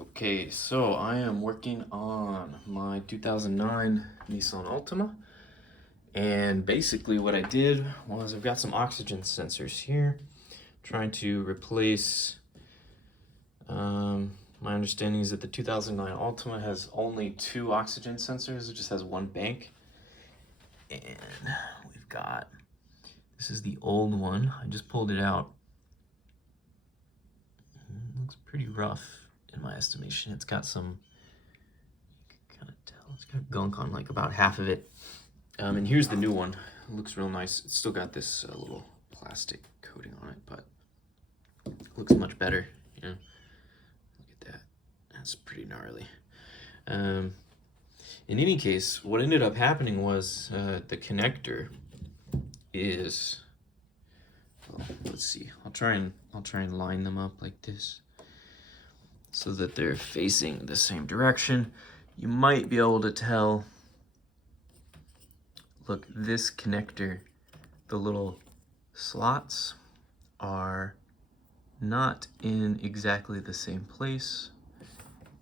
Okay, so I am working on my 2009 Nissan Altima, and basically what I did was I've got some oxygen sensors here, trying to replace, my understanding is that the 2009 Altima has only 2 oxygen sensors, it just has 1 bank, and we've got, this is the old one, I just pulled it out. It looks pretty rough in my estimation. It's got some, you can kind of tell, it's got gunk on like about half of it. And here's the new one. It looks real nice. It's still got this little plastic coating on it, but it looks much better. You know, look at that. That's pretty gnarly. In any case, what ended up happening was the connector is. Well, let's see. I'll try and line them up like this, so that they're facing the same direction. You might be able to tell, look, this connector, the little slots are not in exactly the same place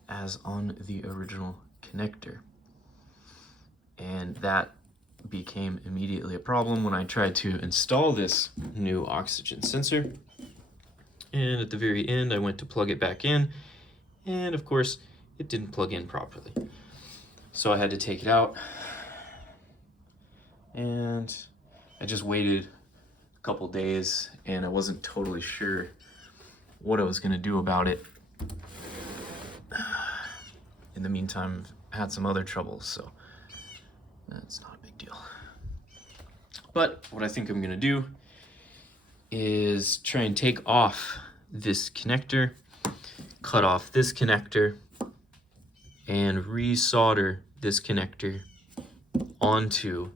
as on the original connector. And that became immediately a problem when I tried to install this new oxygen sensor. And at the very end, I went to plug it back in, and of course, it didn't plug in properly. So I had to take it out, and I just waited a couple days, and I wasn't totally sure what I was gonna do about it. In the meantime, I had some other troubles, so that's not a big deal. But what I think I'm gonna do is try and take off this connector, cut off this connector, and resolder this connector onto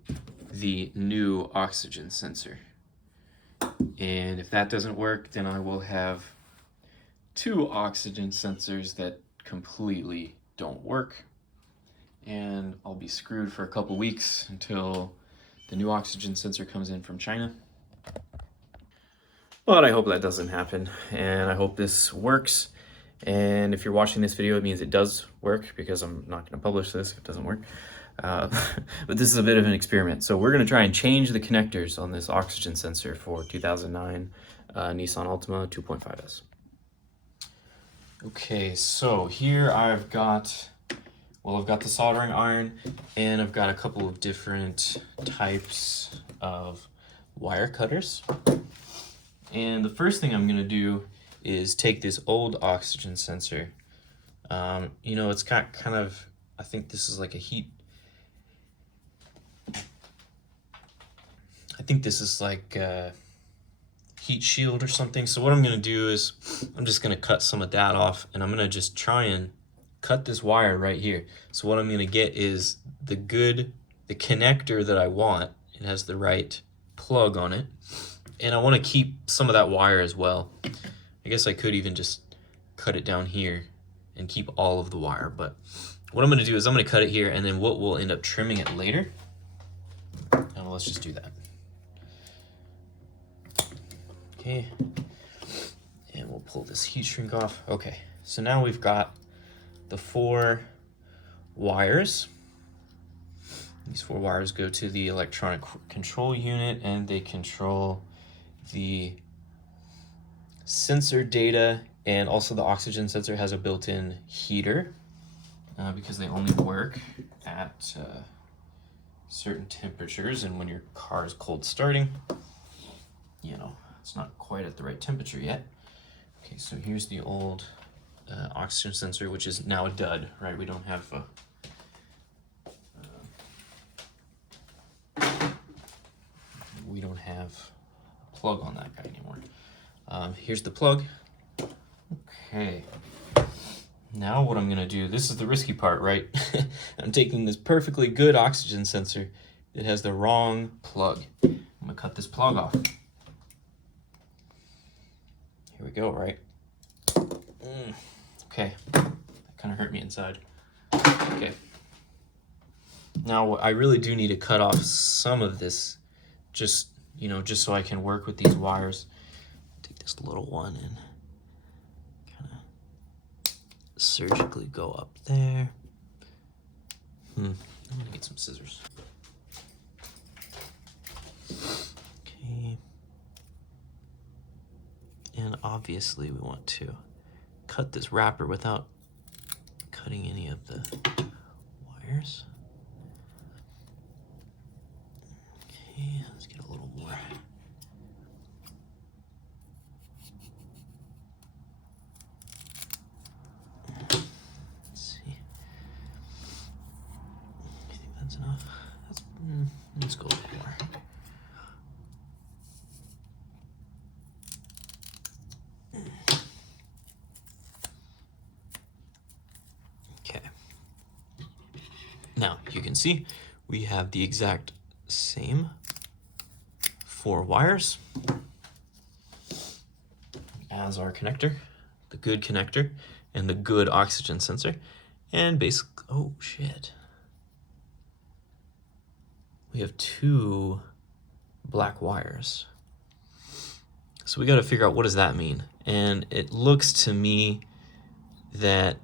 the new oxygen sensor. And if that doesn't work, then I will have 2 oxygen sensors that completely don't work, and I'll be screwed for a couple weeks until the new oxygen sensor comes in from China. But I hope that doesn't happen, and I hope this works. And if you're watching this video, it means it does work, because I'm not going to publish this if it doesn't work. But this is a bit of an experiment. So we're going to try and change the connectors on this oxygen sensor for 2009 Nissan Altima 2.5S. Okay, so here I've got the soldering iron, and I've got a couple of different types of wire cutters. And the first thing I'm gonna do is take this old oxygen sensor. You know, it's got kind of, I think this is like a heat, I think this is like a heat shield or something. So what I'm gonna do is I'm just gonna cut some of that off, and I'm gonna just try and cut this wire right here. So what I'm gonna get is the connector that I want. It has the right plug on it. And I want to keep some of that wire as well. I guess I could even just cut it down here and keep all of the wire. But what I'm going to do is I'm going to cut it here, and then we'll end up trimming it later. And let's just do that. Okay. And we'll pull this heat shrink off. Okay. So now we've got the 4 wires. These 4 wires go to the electronic control unit, and they control the sensor data, and also the oxygen sensor has a built-in heater because they only work at certain temperatures, and when your car is cold starting, you know, it's not quite at the right temperature yet. Okay, so here's the old oxygen sensor, which is now a dud, right? We don't have a plug on that guy anymore. Here's the plug. Okay. Now what I'm gonna do, this is the risky part, right? I'm taking this perfectly good oxygen sensor that has the wrong plug. I'm gonna cut this plug off. Here we go, right? Okay, that kind of hurt me inside. Okay. Now I really do need to cut off some of this, just so I can work with these wires. Take this little one and kind of surgically go up there. I'm gonna get some scissors. Okay. And obviously we want to cut this wrapper without cutting any of the wires. Okay, let's get a little more. Let's see. I think that's enough. Let's go a little more. Okay. Now you can see we have the exact same 4 wires as our connector, the good connector, and the good oxygen sensor. And basically, oh shit. We have 2 black wires. So we got to figure out what does that mean. And it looks to me that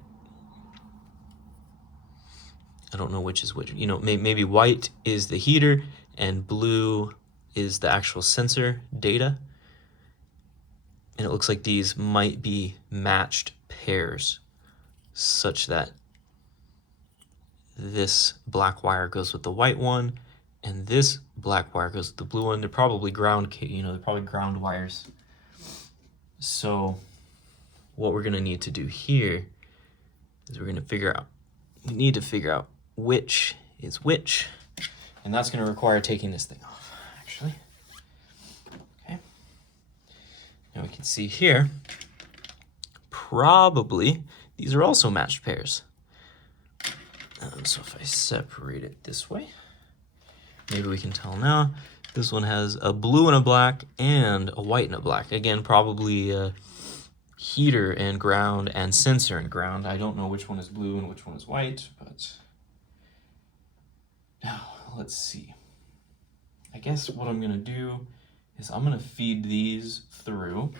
I don't know which is which. You know, maybe white is the heater and blue is the actual sensor data. And it looks like these might be matched pairs such that this black wire goes with the white one and this black wire goes with the blue one. They're probably ground, they're probably ground wires. So what we're gonna need to do here is we need to figure out which is which, and that's gonna require taking this thing off, actually. Okay. Now we can see here, probably these are also matched pairs. So if I separate it this way, maybe we can tell now. This one has a blue and a black and a white and a black. Again, probably heater and ground and sensor and ground. I don't know which one is blue and which one is white, but now let's see. I guess what I'm gonna do is I'm gonna feed these through,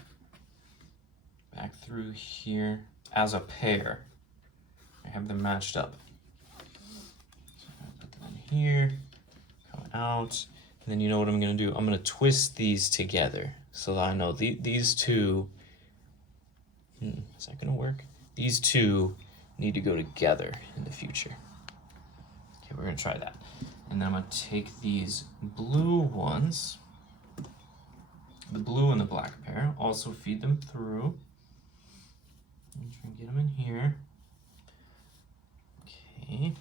back through here as a pair. I have them matched up. So I'm gonna put them in here, come out, and then you know what I'm gonna do? I'm gonna twist these together so that I know these two, is that gonna work? These two need to go together in the future. Okay, we're gonna try that. And then I'm gonna take these blue ones, the blue and the black pair, also feed them through. And try and get them in here. Okay.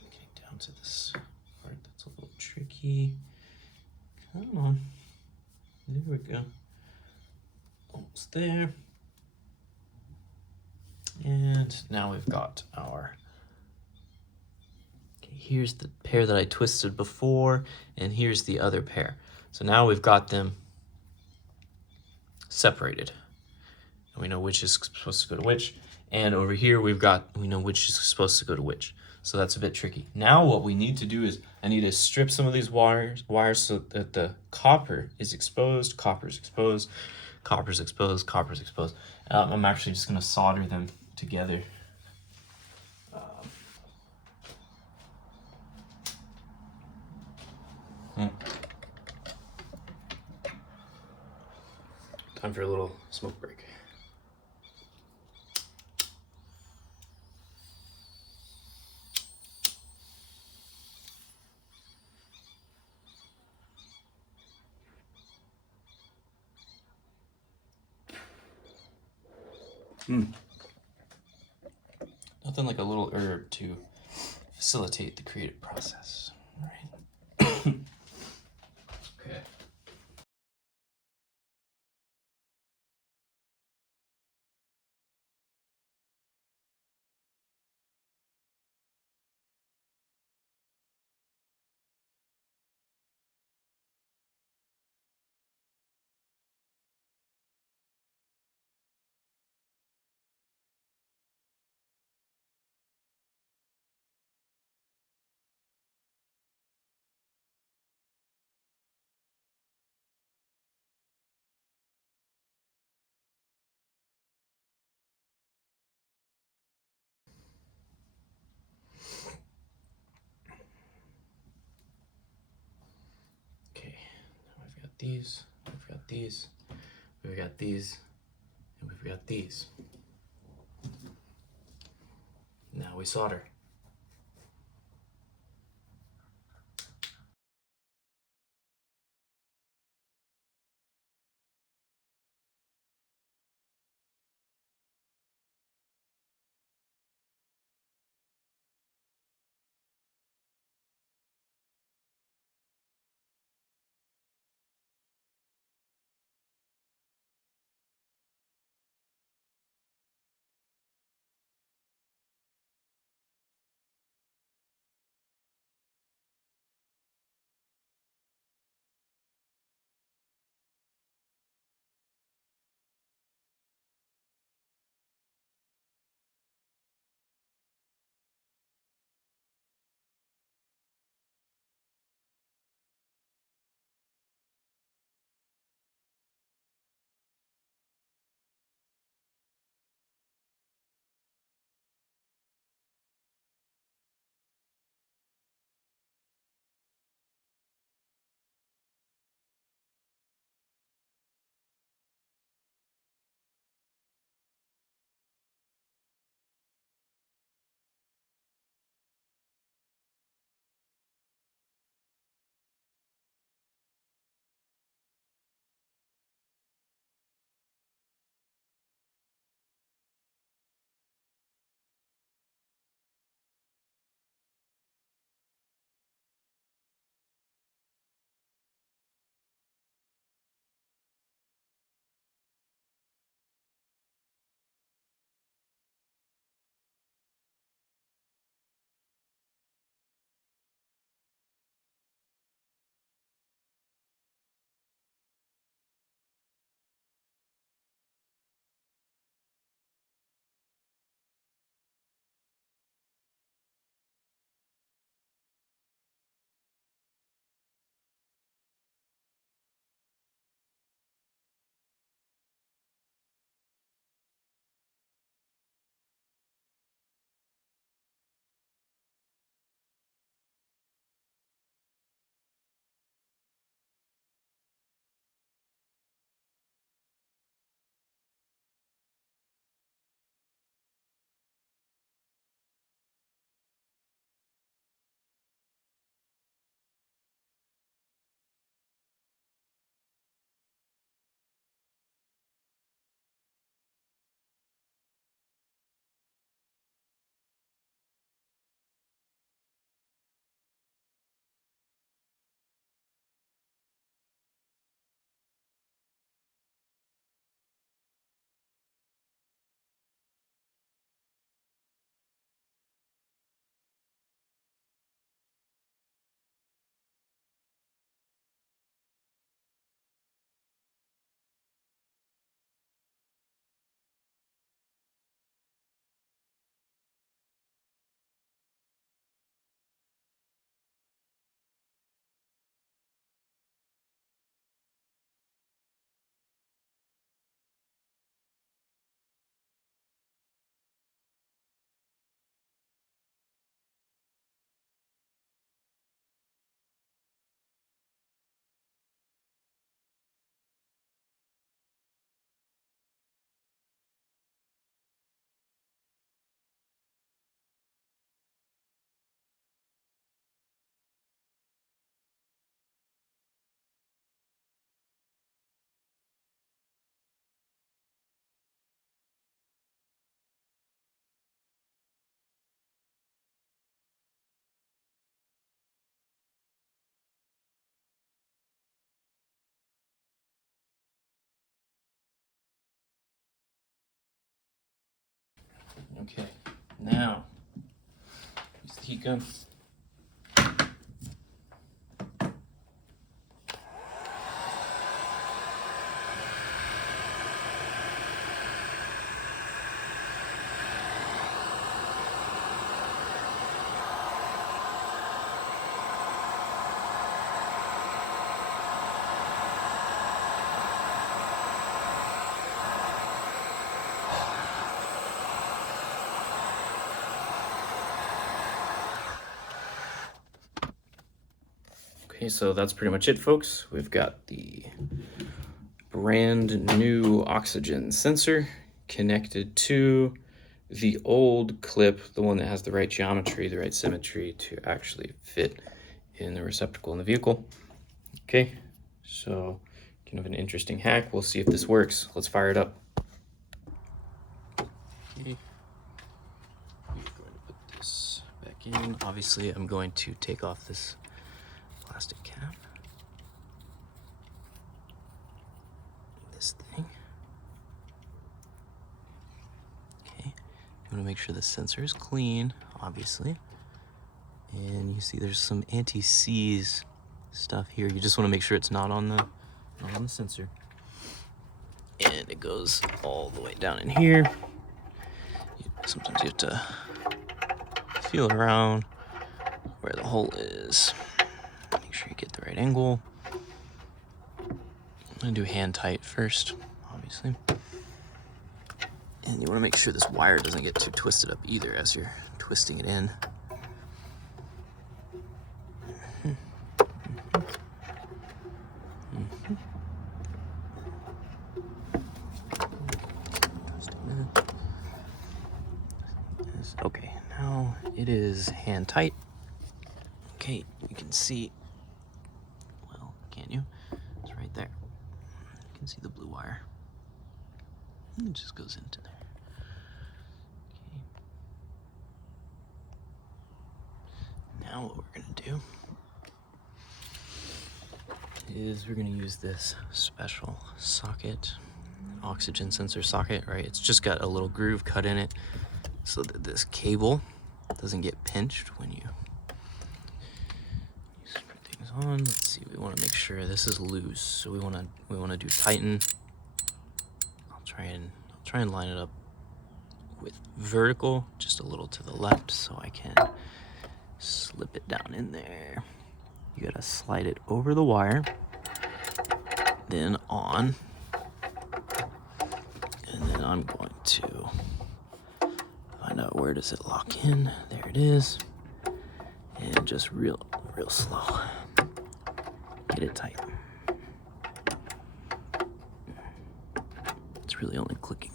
Getting down to this part that's a little tricky. Come on. There we go. Almost there. And now we've got our, okay, here's the pair that I twisted before, and here's the other pair. So now we've got them separated. And we know which is supposed to go to which. And over here we know which is supposed to go to which. So that's a bit tricky. Now what we need to do is I need to strip some of these wires so that the copper is exposed, copper's exposed, copper's exposed, copper's exposed. I'm actually just gonna solder them together. Time for a little smoke break. Nothing like a little herb to facilitate the creative process, right? Okay. these, we've got these, we've got these, and we've got these. Now we solder. Okay, now use the heat gun. Okay, so that's pretty much it, folks. We've got the brand new oxygen sensor connected to the old clip, the one that has the right geometry, the right symmetry to actually fit in the receptacle in the vehicle. Okay, so kind of an interesting hack. We'll see if this works. Let's fire it up. Okay, I'm going to put this back in. Obviously, I'm going to take off this plastic cap. This thing. Okay, you want to make sure the sensor is clean, obviously. And you see there's some anti-seize stuff here. You just want to make sure it's not on the sensor. And it goes all the way down in here. Sometimes you have to feel around where the hole is. Make sure you get the right angle. I'm gonna do hand tight first, obviously. And you wanna make sure this wire doesn't get too twisted up either as you're twisting it in. Okay, now it is hand tight. Okay, you can see, well, can you? It's right there. You can see the blue wire. And it just goes into there. Okay. Now what we're gonna do is we're gonna use this special socket, oxygen sensor socket, right? It's just got a little groove cut in it so that this cable doesn't get pinched when you put things on. Let's see, we want to make sure this is loose, so we want to do tighten. I'll try and line it up with vertical, just a little to the left, so I can slip it down in there. You gotta slide it over the wire, then on, and then I'm going to find out where does it lock in. There it is. And just real slow. Get it tight. It's really only clicking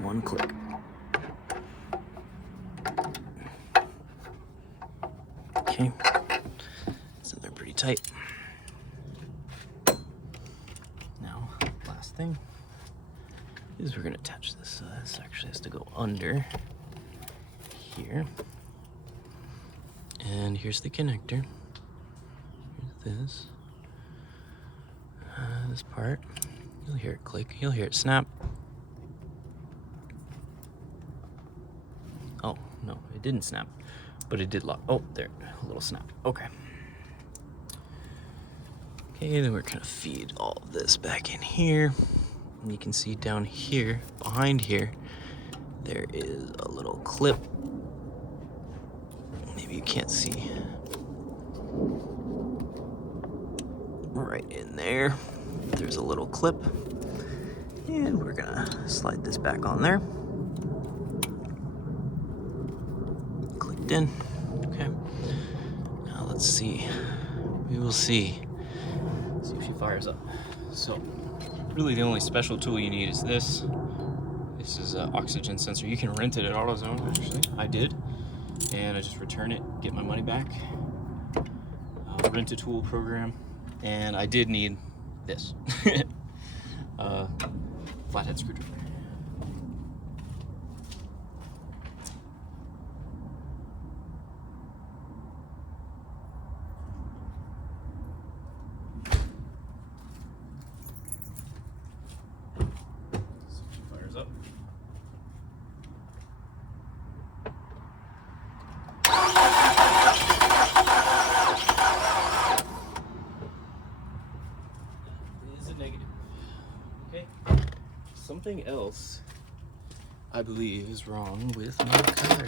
one click. Okay. So they're pretty tight. Now, last thing is we're gonna attach this. This actually has to go under here. And here's the connector. Here's this. This part. You'll hear it click. You'll hear it snap. Oh, no, it didn't snap, but it did lock. Oh, there, a little snap. Okay. Okay, then we're gonna feed all of this back in here. And you can see down here, behind here, there is a little clip. Maybe you can't see. Right in there, there's a little clip. And we're gonna slide this back on there. Clicked in, okay. Now let's see, we will see. Let's see if she fires up. So, really the only special tool you need is this. This is an oxygen sensor. You can rent it at AutoZone, actually. I did. And I just return it, get my money back. Rent a tool program. And I did need this. Flathead screwdriver. So she fires up. It is a negative. Okay. Something else, I believe, is wrong with my car.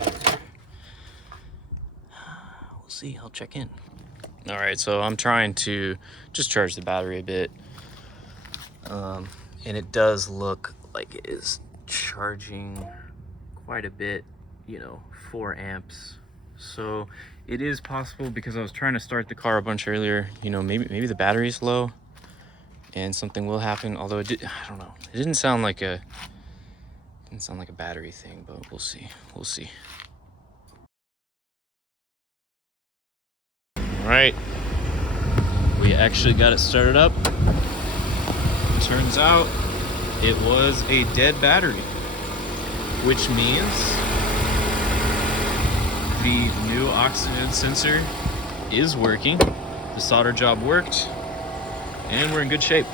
We'll see. I'll check in. All right, so I'm trying to just charge the battery a bit. And it does look like it is charging quite a bit, 4 amps. So it is possible, because I was trying to start the car a bunch earlier, you know, maybe the battery's low and something will happen. Although I don't know. It didn't sound like a battery thing, but we'll see. We'll see. All right. We actually got it started up. Turns out it was a dead battery, which means the new oxygen sensor is working. The solder job worked, and we're in good shape.